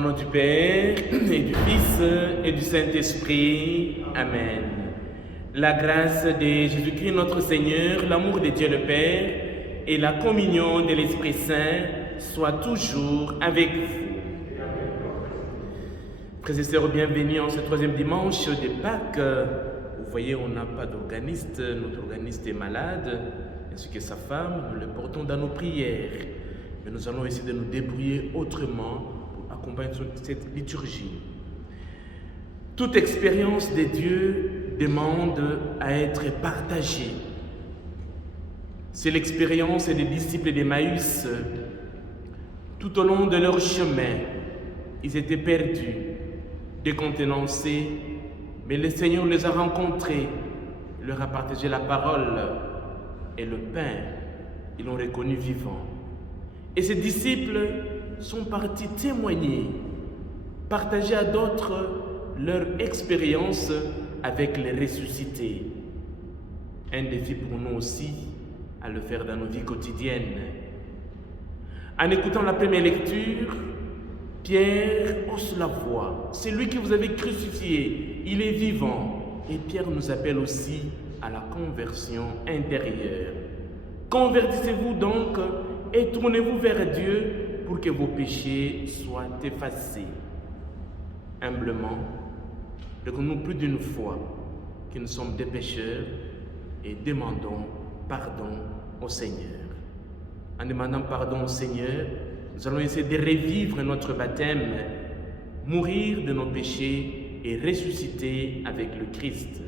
Au nom du Père, et du Fils, et du Saint-Esprit. Amen. La grâce de Jésus-Christ notre Seigneur, l'amour de Dieu le Père, et la communion de l'Esprit Saint soient toujours avec vous. Frères et sœurs, bienvenue en ce troisième dimanche de Pâques. Vous voyez, on n'a pas d'organiste, notre organiste est malade, ainsi que sa femme, nous le portons dans nos prières. Mais nous allons essayer de nous débrouiller autrement pour accompagner cette liturgie. Toute expérience de Dieu demande à être partagée. C'est l'expérience des disciples d'Emmaüs. Tout au long de leur chemin, ils étaient perdus, décontenancés, mais le Seigneur les a rencontrés, leur a partagé la parole et le pain. Ils l'ont reconnu vivant. Et ces disciples sont partis témoigner, partager à d'autres leur expérience avec les ressuscités. Un défi pour nous aussi à le faire dans nos vies quotidiennes. En écoutant la première lecture, Pierre hausse la voix. C'est lui que vous avez crucifié, il est vivant. Et Pierre nous appelle aussi à la conversion intérieure. Convertissez-vous donc et tournez-vous vers Dieu pour que vos péchés soient effacés. Humblement, reconnaissons plus d'une fois que nous sommes des pécheurs et demandons pardon au Seigneur. En demandant pardon au Seigneur, nous allons essayer de revivre notre baptême, mourir de nos péchés et ressusciter avec le Christ.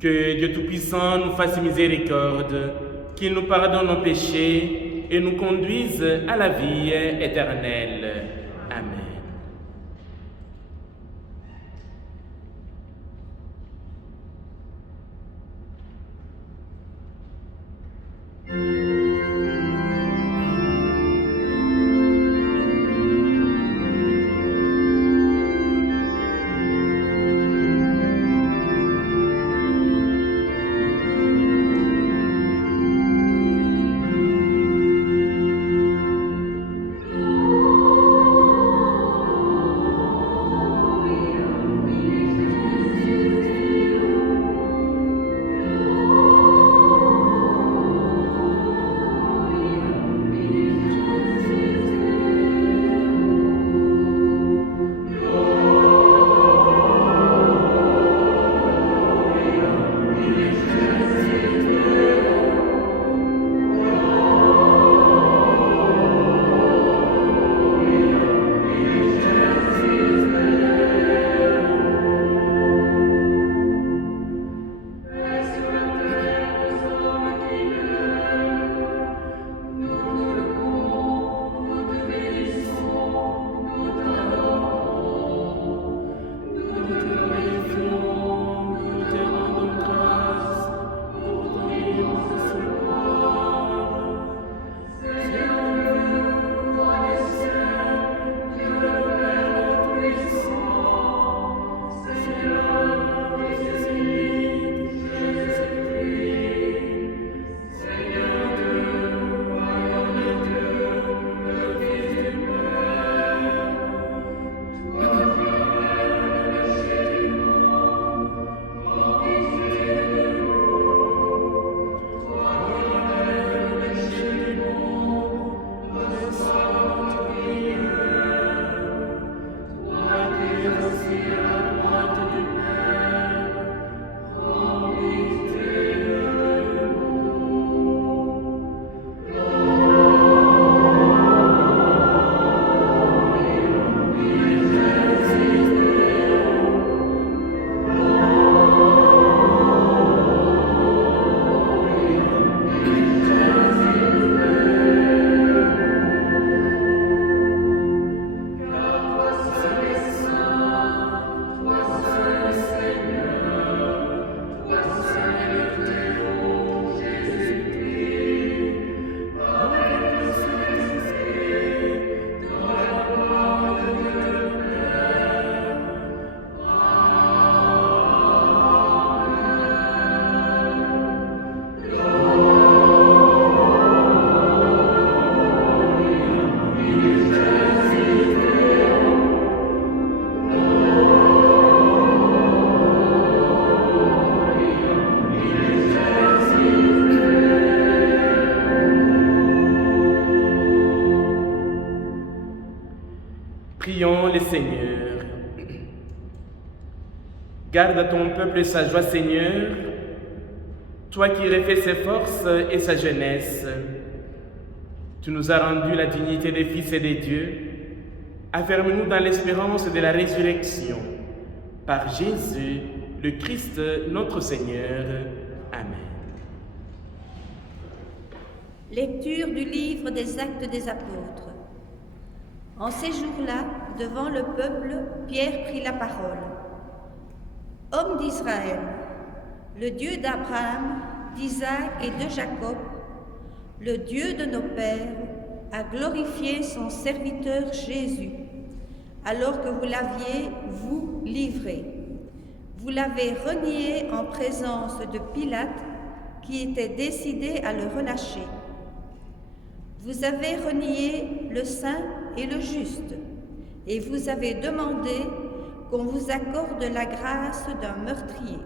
Que Dieu Tout-Puissant nous fasse miséricorde, qu'il nous pardonne nos péchés et nous conduise à la vie éternelle. Amen. le Seigneur. Garde à ton peuple sa joie, Seigneur, toi qui refais ses forces et sa jeunesse. Tu nous as rendu la dignité des fils et des dieux. Afferme-nous dans l'espérance de la résurrection. Par Jésus, le Christ, notre Seigneur. Amen. Lecture du livre des Actes des Apôtres. En ces jours-là, devant le peuple, Pierre prit la parole. Hommes d'Israël, le Dieu d'Abraham, d'Isaac et de Jacob, le Dieu de nos pères, a glorifié son serviteur Jésus, alors que vous l'aviez, vous, livré. Vous l'avez renié en présence de Pilate, qui était décidé à le relâcher. Vous avez renié le saint et le juste, et vous avez demandé qu'on vous accorde la grâce d'un meurtrier.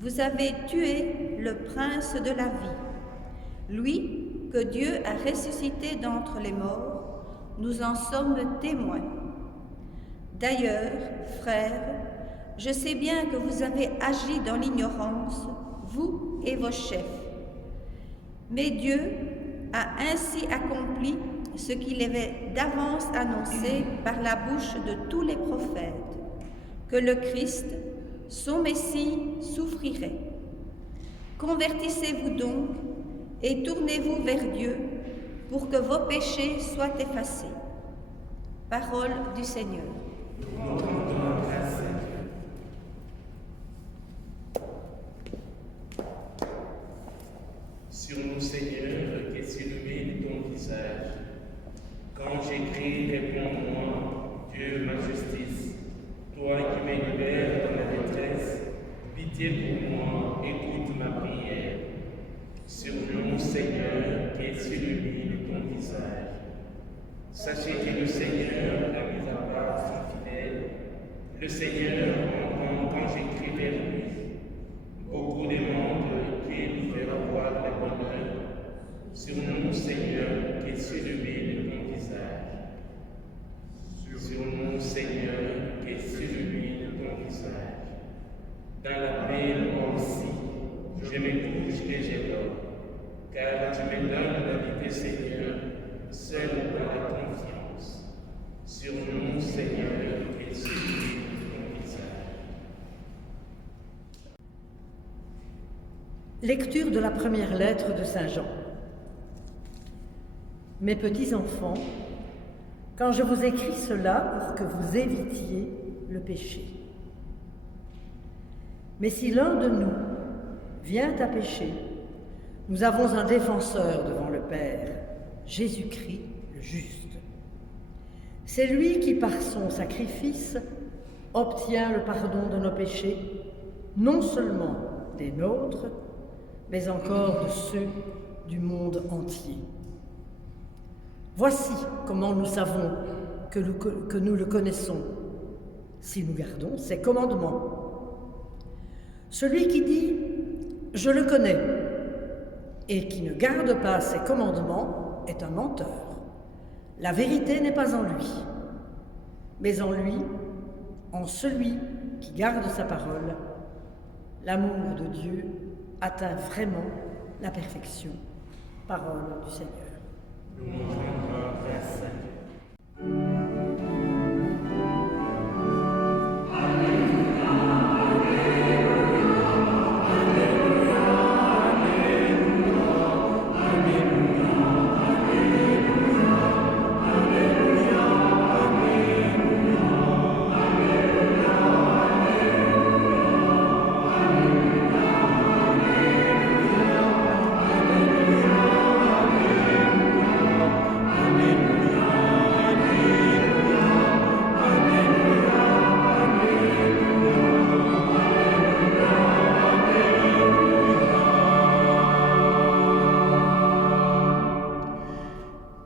Vous avez tué le prince de la vie, lui que Dieu a ressuscité d'entre les morts, nous en sommes témoins. D'ailleurs, frères, je sais bien que vous avez agi dans l'ignorance, vous et vos chefs. Mais Dieu a ainsi accompli ce qu'il avait d'avance annoncé par la bouche de tous les prophètes, que le Christ, son Messie, souffrirait. Convertissez-vous donc et tournez-vous vers Dieu pour que vos péchés soient effacés. Parole du Seigneur. Sur nous, Seigneur, que s'illumine ton visage. Quand j'écris, réponds-moi, Dieu, ma justice. Toi qui me libères dans la détresse, pitié pour moi, écoute ma prière. Sur nous, Seigneur, que s'illumine ton visage. Sachez que le Seigneur a mis à part son fidèle. Le Seigneur entend quand j'écris vers lui. Beaucoup demandent qu'il fera voir le bonheur. Sur nous, Seigneur, que s'illumine ton visage. Sur nous, Seigneur, que s'illumine ton visage. Dans la paix aussi, je me couche et je dors, car tu me donnes la vie, Seigneur, seul dans la confiance. Sur nous, Seigneur, que s'illumine ton visage. Lecture de la première lettre de Saint Jean. Mes petits enfants, quand je vous écris cela pour que vous évitiez le péché. Mais si l'un de nous vient à pécher, nous avons un défenseur devant le Père, Jésus-Christ le juste. C'est lui qui, par son sacrifice, obtient le pardon de nos péchés, non seulement des nôtres, mais encore de ceux du monde entier. Voici comment nous savons que nous le connaissons, si nous gardons ses commandements. Celui qui dit « je le connais » et qui ne garde pas ses commandements est un menteur. La vérité n'est pas en lui, mais en lui, en celui qui garde sa parole. L'amour de Dieu atteint vraiment la perfection. Parole du Seigneur. Nous rendons grâce à Dieu.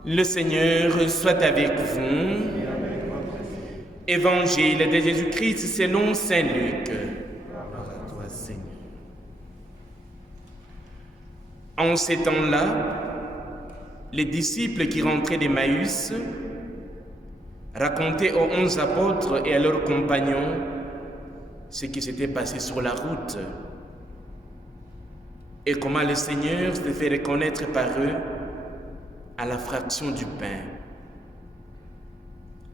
Le Seigneur soit avec vous. Évangile de Jésus-Christ selon saint Luc. Gloire à toi, Seigneur. En ces temps-là, les disciples qui rentraient d'Emmaüs raconter aux 11 apôtres et à leurs compagnons ce qui s'était passé sur la route et comment le Seigneur s'était fait reconnaître par eux à la fraction du pain.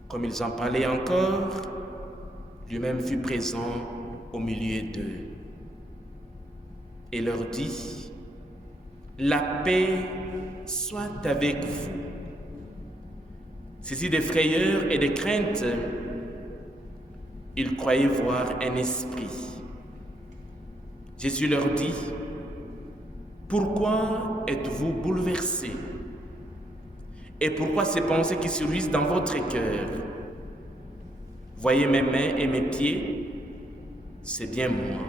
Comme ils en parlaient encore, lui-même fut présent au milieu d'eux et leur dit: la paix soit avec vous. Saisis de frayeur et de crainte, ils croyaient voir un esprit. Jésus leur dit: pourquoi êtes-vous bouleversés? Et pourquoi ces pensées qui surgissent dans votre cœur? Voyez mes mains et mes pieds, c'est bien moi.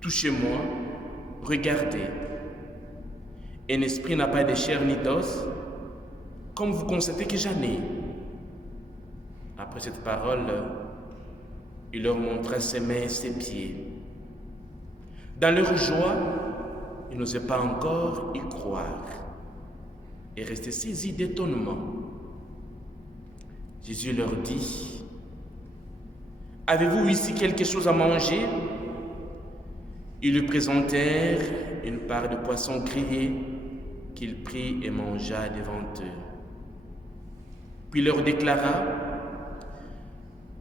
Touchez-moi, regardez. Un esprit n'a pas de chair ni d'os, comme vous constatez que j'en ai. Après cette parole, il leur montra ses mains et ses pieds. Dans leur joie, ils n'osaient pas encore y croire et restaient saisis d'étonnement. Jésus leur dit: avez-vous ici quelque chose à manger? Ils lui présentèrent une part de poisson grillé qu'il prit et mangea devant eux. Puis leur déclara: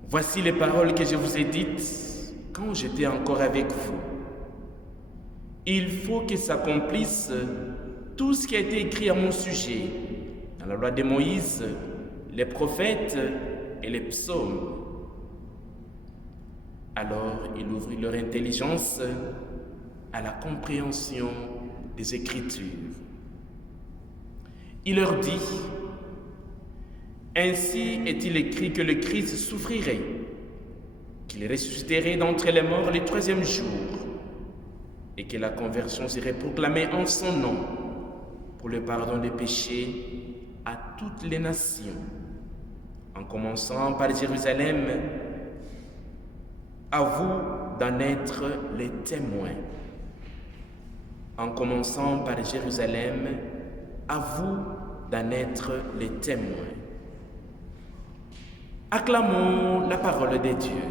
voici les paroles que je vous ai dites quand j'étais encore avec vous. Il faut que s'accomplisse tout ce qui a été écrit à mon sujet dans la loi de Moïse, les prophètes et les psaumes. Alors il ouvrit leur intelligence à la compréhension des Écritures. Il leur dit: ainsi est-il écrit que le Christ souffrirait, qu'il ressusciterait d'entre les morts le 3e jour, et que la conversion serait proclamée en son nom pour le pardon des péchés à toutes les nations, en commençant par Jérusalem. À vous d'en être les témoins. En commençant par Jérusalem, à vous d'en être les témoins. Acclamons la parole de Dieu.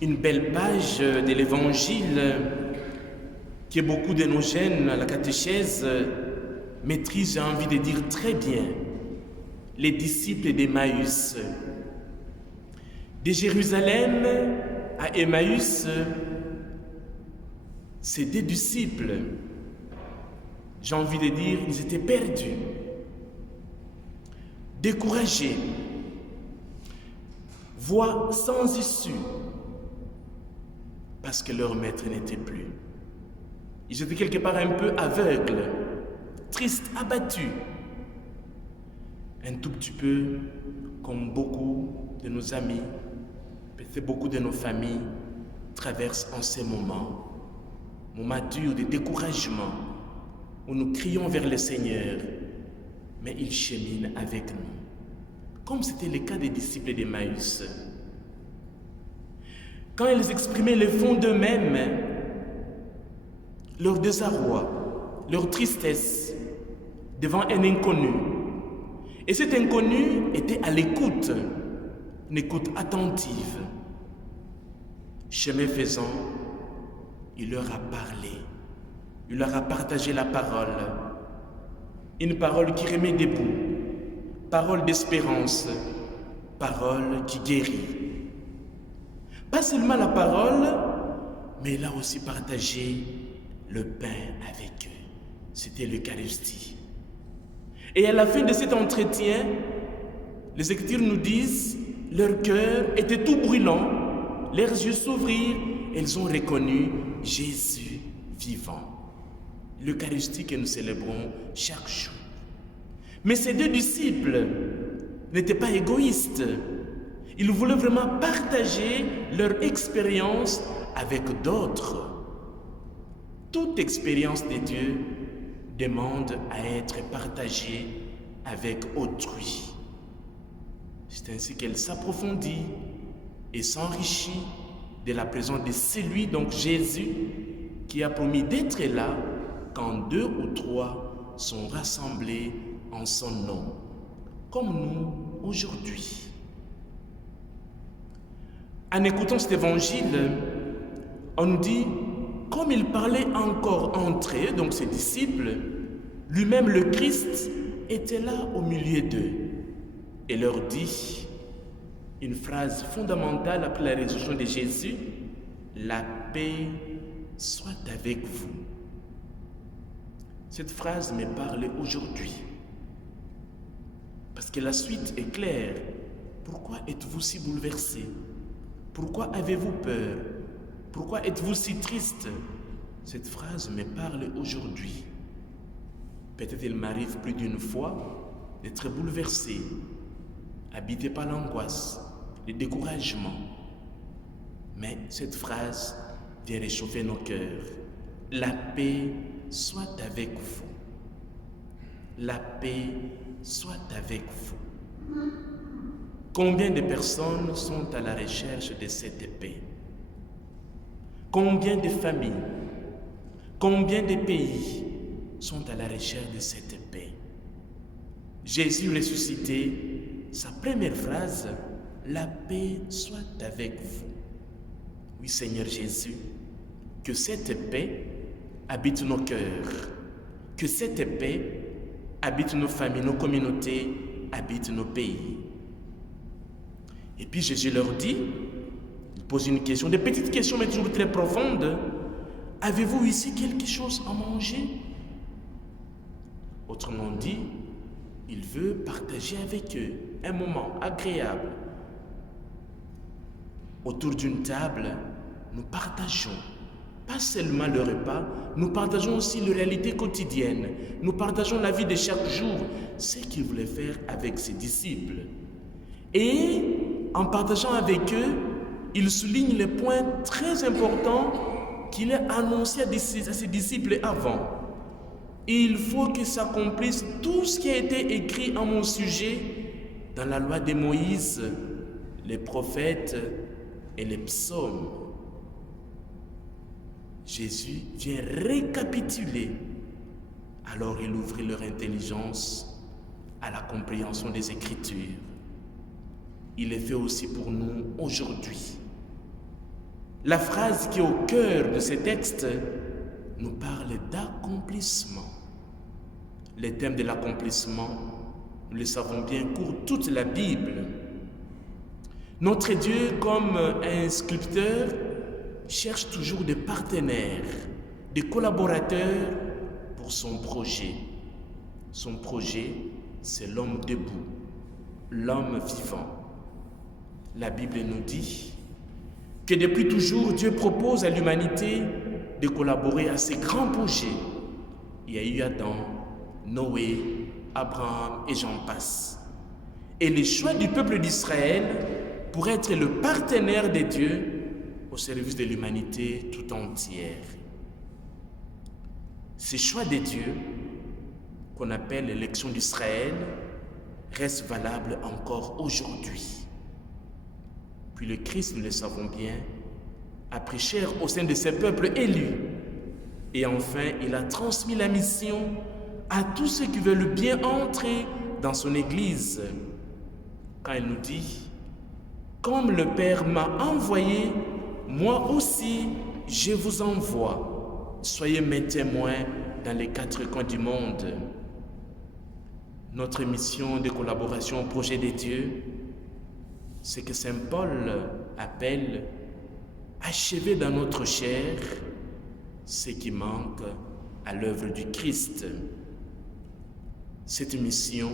Une belle page de l'Évangile que beaucoup de nos jeunes à la catéchèse maîtrisent, j'ai envie de dire très bien. Les disciples d'Emmaüs. De Jérusalem à Emmaüs, ces 2 disciples, j'ai envie de dire, ils étaient perdus, découragés, voie sans issue, parce que leur maître n'était plus. Ils étaient quelque part un peu aveugles, tristes, abattus. Un tout petit peu comme beaucoup de nos amis, peut-être beaucoup de nos familles traversent en ces moments durs de découragement, où nous crions vers le Seigneur, mais il chemine avec nous. Comme c'était le cas des disciples d'Emmaüs. Quand ils exprimaient le fond d'eux-mêmes, leur désarroi, leur tristesse devant un inconnu. Et cet inconnu était à l'écoute, une écoute attentive. Chemin faisant, il leur a parlé, il leur a partagé la parole. Une parole qui remet debout, parole d'espérance, parole qui guérit. Pas seulement la parole, mais il a aussi partagé le pain avec eux. C'était l'Eucharistie. Et à la fin de cet entretien, les Écritures nous disent, leur cœur était tout brûlant, leurs yeux s'ouvrirent, et ils ont reconnu Jésus vivant. L'Eucharistie que nous célébrons chaque jour. Mais ces 2 disciples n'étaient pas égoïstes. Ils voulaient vraiment partager leur expérience avec d'autres. Toute expérience de Dieu demande à être partagée avec autrui. C'est ainsi qu'elle s'approfondit et s'enrichit de la présence de celui, donc Jésus, qui a promis d'être là quand 2 ou 3 sont rassemblés en son nom, comme nous aujourd'hui. En écoutant cet évangile, on nous dit, comme il parlait encore entre eux, donc ses disciples, lui-même le Christ était là au milieu d'eux et leur dit une phrase fondamentale après la résurrection de Jésus: la paix soit avec vous. Cette phrase me parle aujourd'hui parce que la suite est claire. Pourquoi êtes-vous si bouleversés? Pourquoi avez-vous peur? Pourquoi êtes-vous si triste? Cette phrase me parle aujourd'hui. Peut-être il m'arrive plus d'une fois d'être bouleversé, habité par l'angoisse, le découragement. Mais cette phrase vient réchauffer nos cœurs. La paix soit avec vous. La paix soit avec vous. Combien de personnes sont à la recherche de cette paix? Combien de familles, combien de pays sont à la recherche de cette paix? Jésus ressuscité, sa première phrase, la paix soit avec vous. Oui, Seigneur Jésus, que cette paix habite nos cœurs, que cette paix habite nos familles, nos communautés, habite nos pays. Et puis Jésus leur dit, il pose une question, des petites questions mais toujours très profondes. Avez-vous ici quelque chose à manger? Autrement dit, il veut partager avec eux un moment agréable. Autour d'une table, nous partageons pas seulement le repas, nous partageons aussi la réalité quotidienne. Nous partageons la vie de chaque jour, ce qu'il voulait faire avec ses disciples. Et en partageant avec eux, il souligne les points très importants qu'il a annoncés à ses disciples avant. Il faut que s'accomplisse tout ce qui a été écrit en mon sujet dans la loi de Moïse, les prophètes et les psaumes. Jésus vient récapituler. Alors il ouvrit leur intelligence à la compréhension des Écritures. Il est fait aussi pour nous aujourd'hui. La phrase qui est au cœur de ce texte nous parle d'accomplissement. Le thème de l'accomplissement, nous le savons bien, court toute la Bible. Notre Dieu, comme un sculpteur, cherche toujours des partenaires, des collaborateurs pour son projet. Son projet, c'est l'homme debout, l'homme vivant. La Bible nous dit que depuis toujours, Dieu propose à l'humanité de collaborer à ces grands projets. Il y a eu Adam, Noé, Abraham et j'en passe. Et le choix du peuple d'Israël pour être le partenaire de Dieu au service de l'humanité tout entière. Ce choix de Dieu, qu'on appelle l'élection d'Israël, reste valable encore aujourd'hui. Puis le Christ, nous le savons bien, a pris chair au sein de ses peuples élus. Et enfin, il a transmis la mission à tous ceux qui veulent bien entrer dans son Église. Quand il nous dit, comme le Père m'a envoyé, moi aussi, je vous envoie. Soyez mes témoins dans les 4 coins du monde. Notre mission de collaboration au projet de Dieu, c'est que Saint Paul appelle achever dans notre chair ce qui manque à l'œuvre du Christ. Cette mission,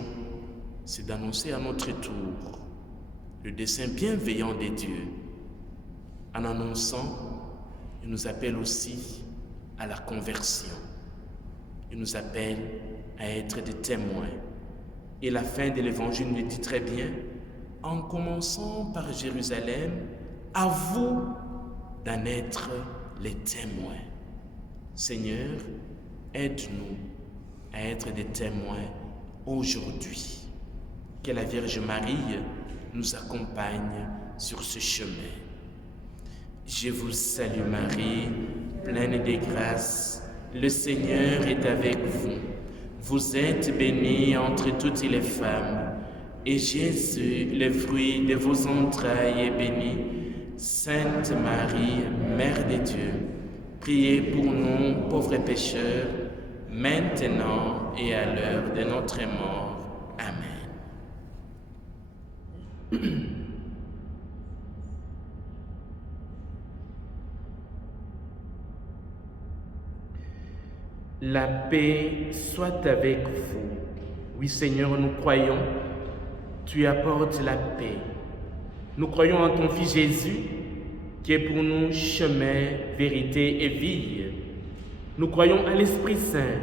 c'est d'annoncer à notre tour le dessein bienveillant de Dieu. En annonçant, il nous appelle aussi à la conversion. Il nous appelle à être des témoins. Et la fin de l'évangile nous dit très bien, en commençant par Jérusalem, à vous d'en être les témoins. Seigneur, aide-nous à être des témoins aujourd'hui. Que la Vierge Marie nous accompagne sur ce chemin. Je vous salue Marie, pleine de grâce, le Seigneur est avec vous. Vous êtes bénie entre toutes les femmes, et Jésus, le fruit de vos entrailles, est béni. Sainte Marie, Mère de Dieu, priez pour nous pauvres pécheurs, maintenant et à l'heure de notre mort. Amen. La paix soit avec vous. Oui Seigneur, nous croyons, tu apportes la paix. Nous croyons en ton Fils Jésus, qui est pour nous chemin, vérité et vie. Nous croyons à l'Esprit Saint,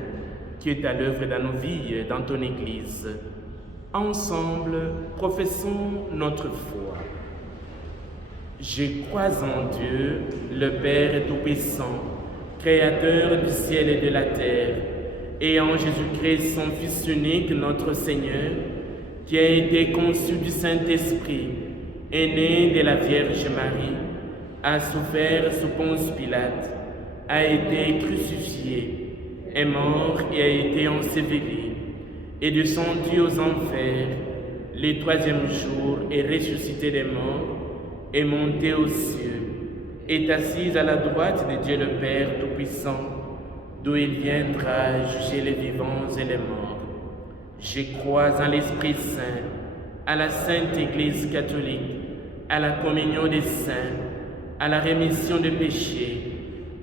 qui est à l'œuvre dans nos vies, dans ton Église. Ensemble, professons notre foi. Je crois en Dieu, le Père Tout-Puissant, Créateur du ciel et de la terre, et en Jésus-Christ, son Fils unique, notre Seigneur, qui a été conçu du Saint-Esprit, est né de la Vierge Marie, a souffert sous Ponce Pilate, a été crucifié, est mort et a été enseveli, est descendu aux enfers, le troisième jour est ressuscité des morts, est monté aux cieux, est assis à la droite de Dieu le Père Tout-Puissant, d'où il viendra juger les vivants et les morts. Je crois en l'Esprit Saint, à la Sainte Église catholique, à la communion des saints, à la rémission des péchés,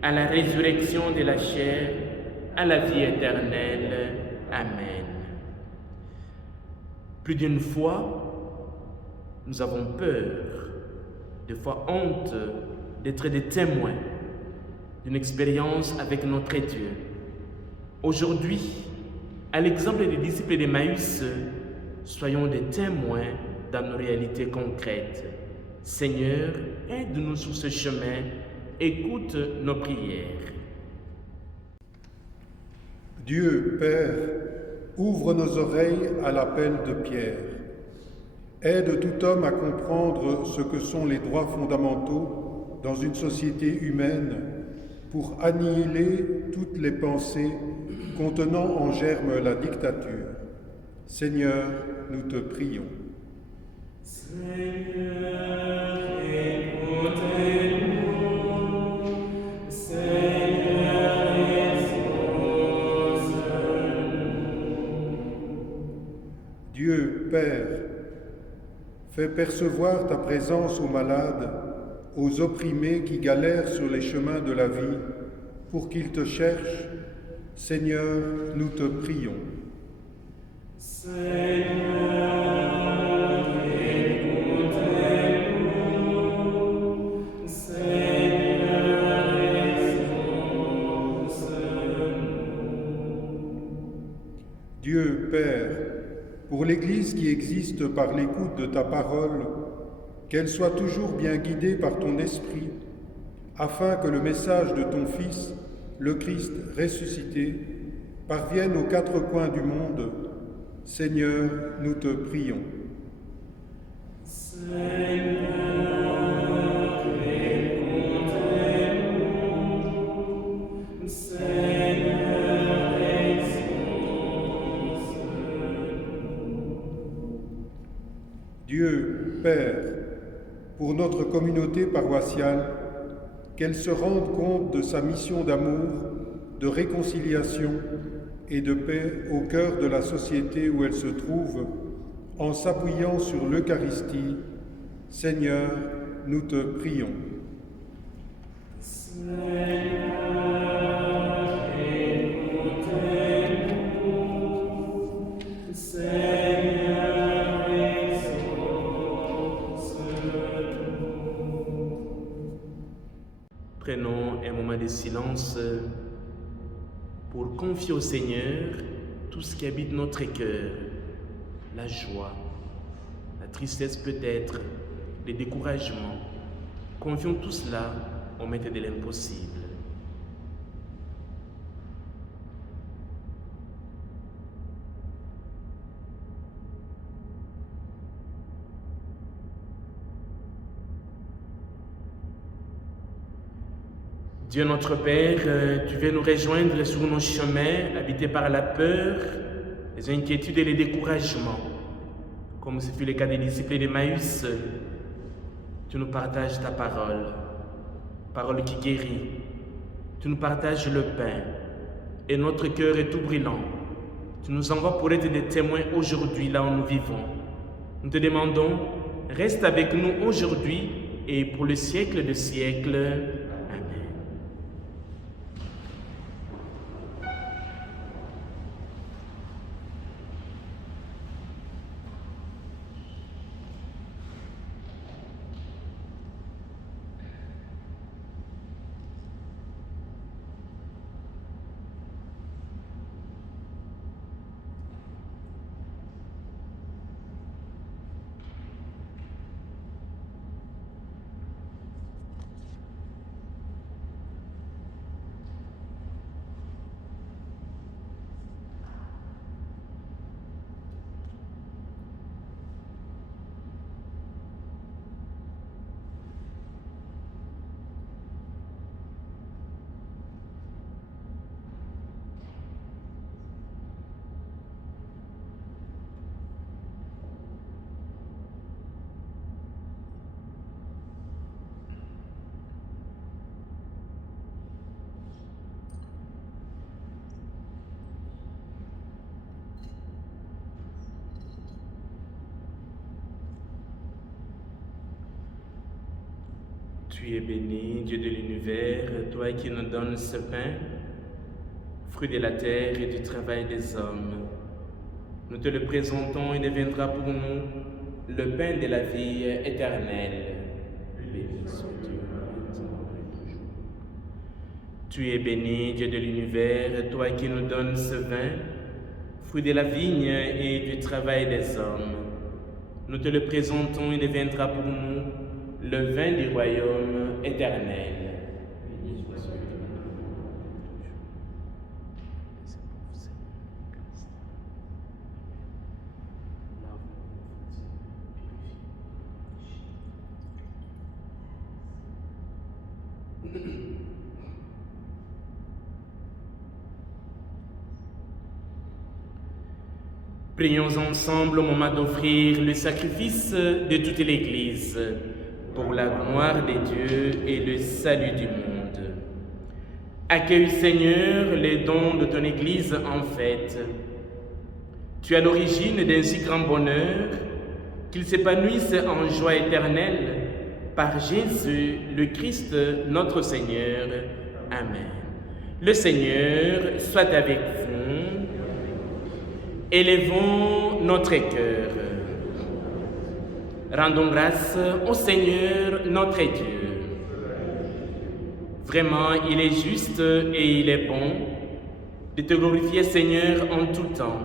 à la résurrection de la chair, à la vie éternelle. Amen. Plus d'une fois, nous avons peur, des fois honte, d'être des témoins d'une expérience avec notre Dieu. Aujourd'hui, à l'exemple des disciples d'Emmaüs, soyons des témoins dans nos réalités concrètes. Seigneur, aide-nous sur ce chemin, écoute nos prières. Dieu, Père, ouvre nos oreilles à l'appel de Pierre. Aide tout homme à comprendre ce que sont les droits fondamentaux dans une société humaine pour annihiler toutes les pensées contenant en germe la dictature. Seigneur, nous te prions. Seigneur, écoutez-nous. Seigneur, exauce-nous. Dieu, Père, fais percevoir ta présence aux malades, aux opprimés qui galèrent sur les chemins de la vie, pour qu'ils te cherchent. Seigneur, nous te prions. Seigneur, écoutez-nous. Seigneur, exauce-nous. Dieu, Père, pour l'Église qui existe par l'écoute de ta parole, qu'elle soit toujours bien guidée par ton esprit, afin que le message de ton Fils, le Christ ressuscité, parvienne aux quatre coins du monde. Seigneur, nous te prions. Seigneur, écoutez-nous. Seigneur, exauce-nous. Dieu, Père, pour notre communauté paroissiale, qu'elle se rende compte de sa mission d'amour, de réconciliation et de paix au cœur de la société où elle se trouve, en s'appuyant sur l'Eucharistie. Seigneur, nous te prions. Seigneur, écoutez-nous. Seigneur, exauce-nous. Prenons un moment de silence pour confier au Seigneur tout ce qui habite notre cœur, la joie, la tristesse peut-être, le découragement. Confions tout cela au maître de l'impossible. Dieu notre Père, tu viens nous rejoindre sur nos chemins, habités par la peur, les inquiétudes et les découragements. Comme ce fut le cas des disciples d'Emmaüs, tu nous partages ta parole, parole qui guérit. Tu nous partages le pain et notre cœur est tout brûlant. Tu nous envoies pour être des témoins aujourd'hui là où nous vivons. Nous te demandons, reste avec nous aujourd'hui et pour le siècle des siècles. Amen. Tu es béni, Dieu de l'univers, toi qui nous donnes ce pain, fruit de la terre et du travail des hommes. Nous te le présentons et deviendra pour nous le pain de la vie éternelle. Béni soit Dieu, maintenant et toujours. Tu es béni, Dieu de l'univers, toi qui nous donnes ce vin, fruit de la vigne et du travail des hommes. Nous te le présentons et deviendra pour nous le vin du royaume éternel. Prions ensemble au moment d'offrir le sacrifice de toute l'Église pour la gloire de Dieu et le salut du monde. Accueille, Seigneur, les dons de ton Église en fête. Tu es à l'origine d'un si grand bonheur qu'il s'épanouisse en joie éternelle par Jésus, le Christ, notre Seigneur. Amen. Le Seigneur soit avec vous. Élevons notre cœur. Rendons grâce au Seigneur notre Dieu. Vraiment, il est juste et il est bon de te glorifier, Seigneur, en tout temps.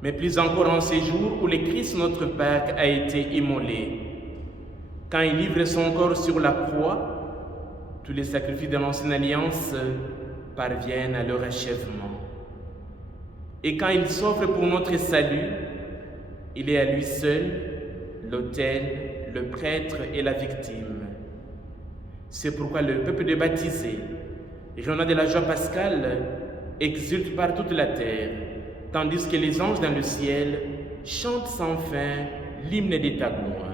Mais plus encore en ces jours où le Christ, notre Pâque, a été immolé. Quand il livre son corps sur la croix, tous les sacrifices de l'Ancienne Alliance parviennent à leur achèvement. Et quand il s'offre pour notre salut, il est à lui seul l'autel, le prêtre et la victime. C'est pourquoi le peuple de baptisés, rayonnant de la joie pascale, exulte par toute la terre, tandis que les anges dans le ciel chantent sans fin l'hymne de ta gloire.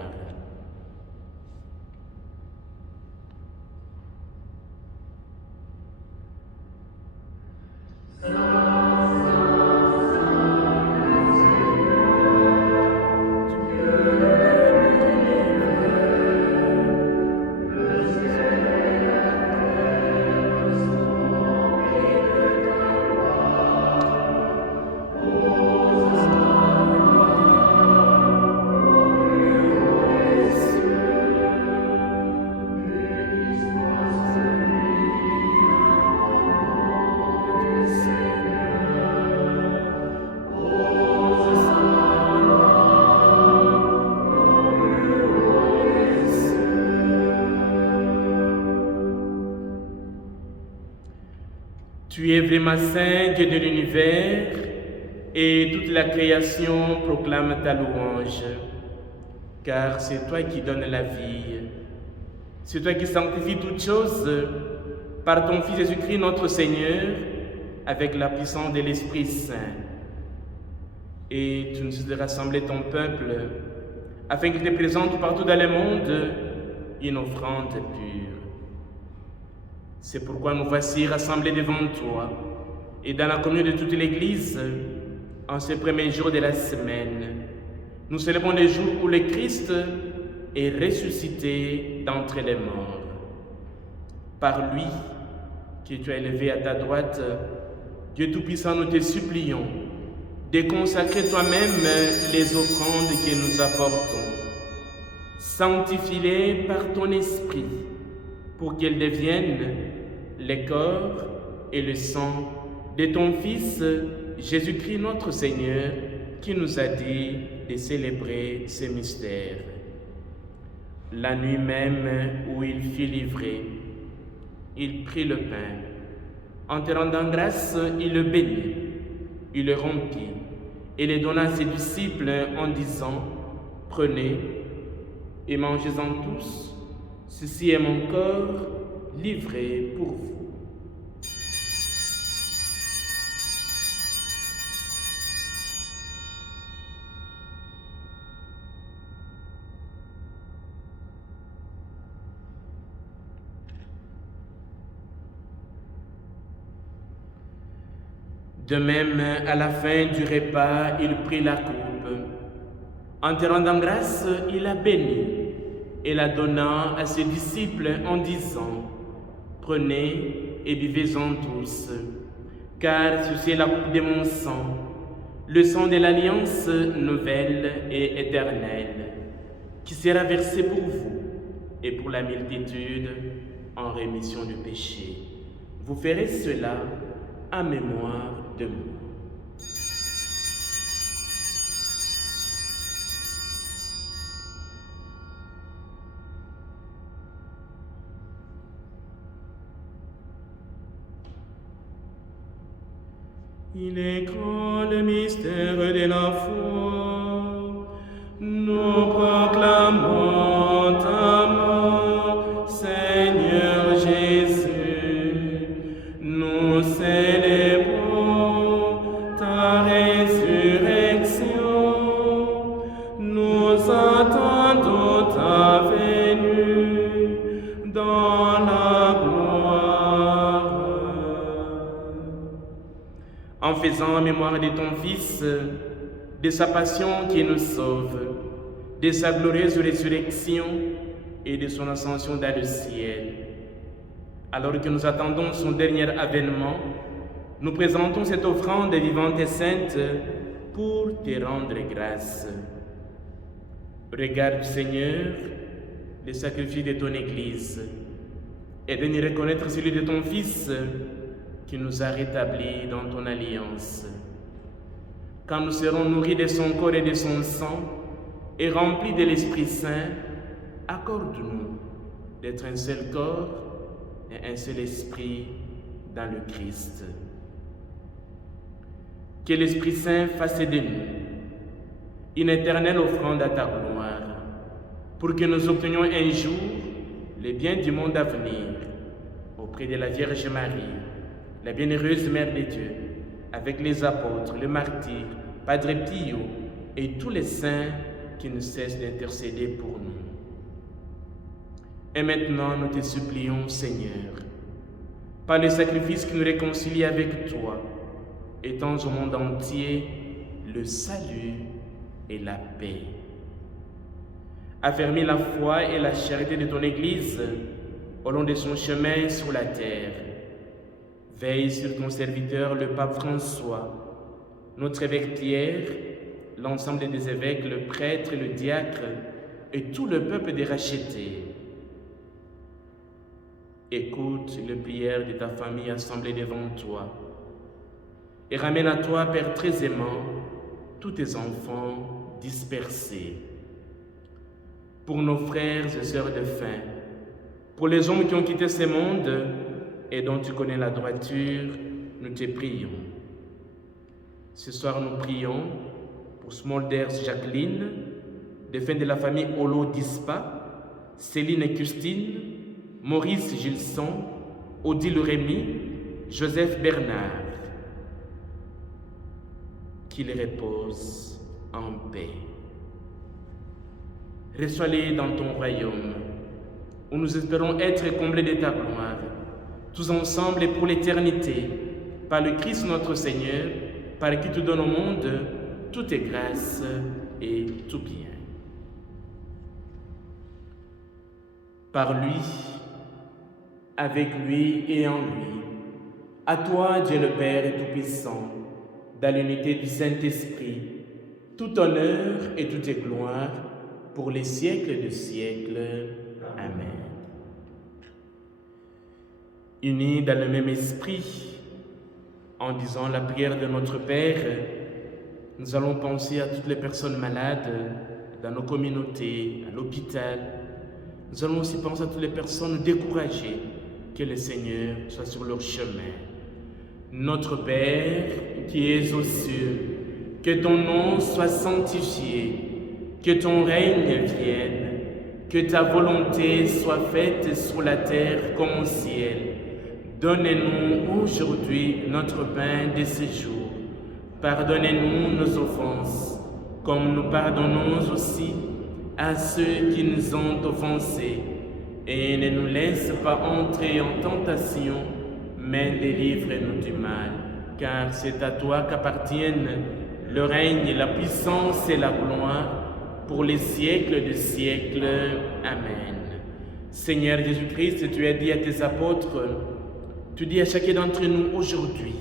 Tu es vraiment saint, Dieu de l'univers, et toute la création proclame ta louange, car c'est toi qui donnes la vie. C'est toi qui sanctifies toutes choses par ton Fils Jésus-Christ notre Seigneur, avec la puissance de l'Esprit Saint. Et tu nous as rassemblé ton peuple, afin qu'il te présente partout dans le monde une offrande pure. C'est pourquoi nous voici rassemblés devant toi, et dans la communion de toute l'Église, en ce premier jour de la semaine, nous célébrons le jour où le Christ est ressuscité d'entre les morts. Par lui, que tu as élevé à ta droite, Dieu Tout-Puissant, nous te supplions de consacrer toi-même les offrandes que nous apportons. Sanctifie-les par ton Esprit, pour qu'elles deviennent le corps et le sang de ton Fils, Jésus-Christ notre Seigneur, qui nous a dit de célébrer ces mystères. La nuit même où il fut livré, il prit le pain. En te rendant grâce, il le bénit, il le rompit et le donna à ses disciples en disant, « Prenez et mangez-en tous, ceci est mon corps livré pour vous. » De même, à la fin du repas, il prit la coupe. En te rendant grâce, il la bénit et la donna à ses disciples en disant, « Prenez et buvez-en tous, car ceci est la coupe de mon sang, le sang de l'alliance nouvelle et éternelle, qui sera versé pour vous et pour la multitude en rémission du péché. Vous ferez cela en mémoire de moi. » Il est grand le mystère de la foi. Nous proclamons ta mort, Seigneur Jésus. Nous célébrons ta résurrection. Nous attendons ta venue dans la gloire. En faisant mémoire de ton Fils, de sa passion qui nous sauve, de sa glorieuse résurrection et de son ascension dans le ciel. Alors que nous attendons son dernier avènement, nous présentons cette offrande vivante et sainte pour te rendre grâce. Regarde, Seigneur, le sacrifice de ton Église et de nous reconnaître celui de ton Fils qui nous a rétablis dans ton alliance. Quand nous serons nourris de son corps et de son sang et remplis de l'Esprit Saint, accorde-nous d'être un seul corps et un seul esprit dans le Christ. Que l'Esprit Saint fasse de nous une éternelle offrande à ta gloire, pour que nous obtenions un jour les biens du monde à venir, auprès de la Vierge Marie, la bienheureuse Mère de Dieu, avec les apôtres, le martyr, Padre Pio et tous les saints qui ne cessent d'intercéder pour nous. Et maintenant, nous te supplions, Seigneur, par le sacrifice qui nous réconcilie avec toi, étends au monde entier le salut et la paix. Affermis la foi et la charité de ton Église au long de son chemin sur la terre. Veille sur ton serviteur, le pape François, notre évêque Pierre, l'ensemble des évêques, le prêtre, le diacre et tout le peuple des rachetés. Écoute les prières de ta famille assemblée devant toi et ramène à toi, Père très aimant, tous tes enfants dispersés. Pour nos frères et sœurs de faim, pour les hommes qui ont quitté ce monde et dont tu connais la droiture, nous te prions. Ce soir, nous prions pour Smolders Jacqueline, défunt de la famille Olo Dispa, Céline et Custine, Maurice Gilson, Odile Rémy, Joseph Bernard. Qu'il repose en paix. Reçois-les dans ton royaume, où nous espérons être comblés de ta gloire, tous ensemble et pour l'éternité, par le Christ notre Seigneur, par qui tu donnes au monde toutes tes grâces et tout bien. Par lui, avec lui et en lui, à toi, Dieu le Père Tout-Puissant, dans l'unité du Saint-Esprit, tout honneur et toute gloire pour les siècles de siècles. Amen. Unis dans le même esprit, en disant la prière de notre Père, nous allons penser à toutes les personnes malades dans nos communautés, à l'hôpital. Nous allons aussi penser à toutes les personnes découragées, que le Seigneur soit sur leur chemin. Notre Père qui es aux cieux, que ton nom soit sanctifié, que ton règne vienne, que ta volonté soit faite sur la terre comme au ciel. Donne-nous aujourd'hui notre pain de ce jour. Pardonnez-nous nos offenses, comme nous pardonnons aussi à ceux qui nous ont offensés. Et ne nous laisse pas entrer en tentation, mais délivre-nous du mal. Car c'est à toi qu'appartiennent le règne, la puissance et la gloire pour les siècles des siècles. Amen. Seigneur Jésus-Christ, tu as dit à tes apôtres, tu dis à chacun d'entre nous aujourd'hui,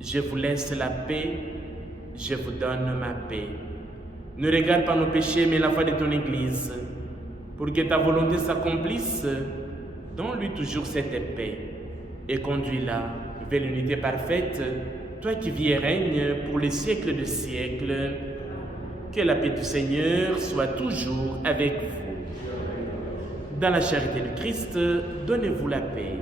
je vous laisse la paix, je vous donne ma paix. Ne regarde pas nos péchés, mais la foi de ton Église, pour que ta volonté s'accomplisse. Donne-lui toujours cette paix et conduis-la vers l'unité parfaite, toi qui vis et règnes pour les siècles de siècles. Que la paix du Seigneur soit toujours avec vous. Dans la charité du Christ, donnez-vous la paix.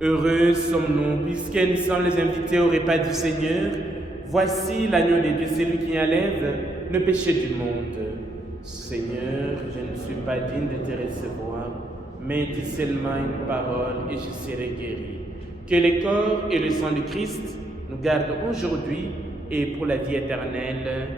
Heureux sommes-nous, puisque nous sommes les invités au repas du Seigneur. Voici l'agneau de Dieu, celui qui enlève le péché du monde. Seigneur, je ne suis pas digne de te recevoir, mais dis seulement une parole et je serai guéri. Que le corps et le sang du Christ nous gardent aujourd'hui et pour la vie éternelle.